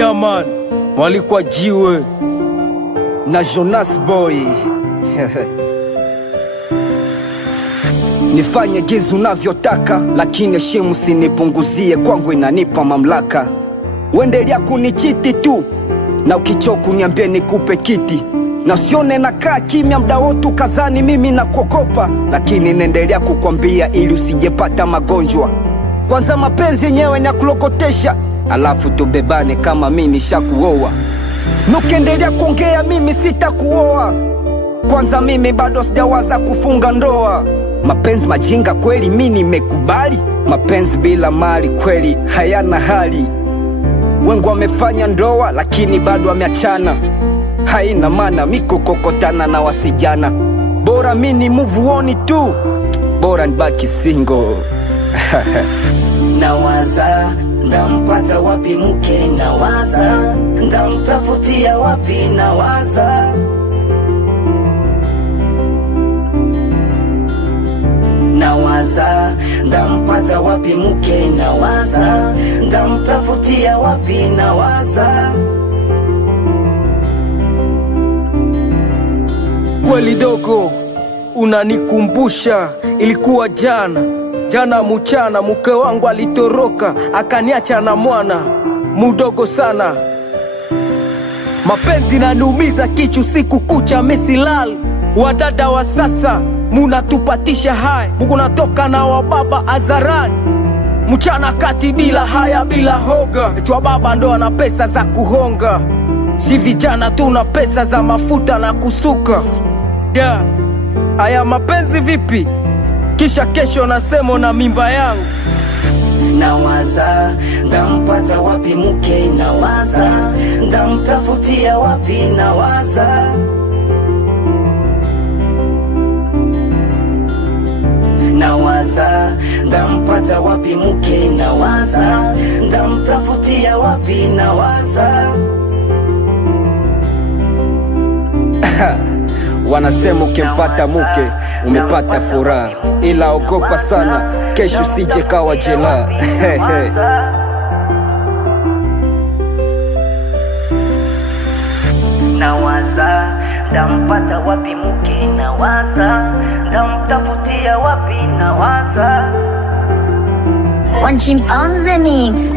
Yeah man, Mwalikwa Jiwe na Jonas Boy. Nifanye gizu unavyotaka, lakini heshimu sinipunguzie, kwangu inanipa mamlaka. Wendelea kunichiti tu, na ukichoka niambie nikupe kiti. Na usione nakaa kimya mda wote kazani mimi na kuogopa, lakini naendelea kukwambia ili usijepata magonjwa. Kwanza mapenzi yenyewe ni ya kulokotesha, alafu tubebane kama mimi nishakuoa. Nukiendelea kuongea mimi sitakuoa, kwanza mimi bado sijawaza kufunga ndoa. Mapenzi majinga kweli mimi nimekubali, mapenzi bila mali kweli hayana hali. Wengi wamefanya ndoa lakini bado wameachana, haina maana miko kokotana na wasijana. Bora mimi move on tu, bora nibaki single. Nawaza ndampata wapi mke, nawaza ndamtafutia wapi, nawaza ndampata wapi mke, nawaza ndamtafutia wapi, nawaza. kweli dogo, unanikumbusha ilikuwa jana mchana, mke wangu alitoroka akaniacha na mwana mudogo sana. Mapenzi nanumiza kichu siku kucha mesilal. Wadada wa sasa munatupatisha hai, Mungu natoka na wababa azarani, mchana kati bila haya bila hoga. Eti wababa ndo ana pesa za kuhonga, si vijana tuna pesa za mafuta na kusuka. Yeah. Haya mapenzi vipi? Kisha kesho nasemo na mimba yangu. Nawaza ndampata wapi mke, nawaza ndamtafutia wapi, nawaza ndampata wapi mke, nawaza ndamtafutia wapi, nawaza. Wanasema ukimpata mke umepata furaha, ila ogopa sana kesho sije kawa jela. Nawaza ndampata wapi mke, nawaza ndamtafutia wapi, nawaza. One chimp on the mix.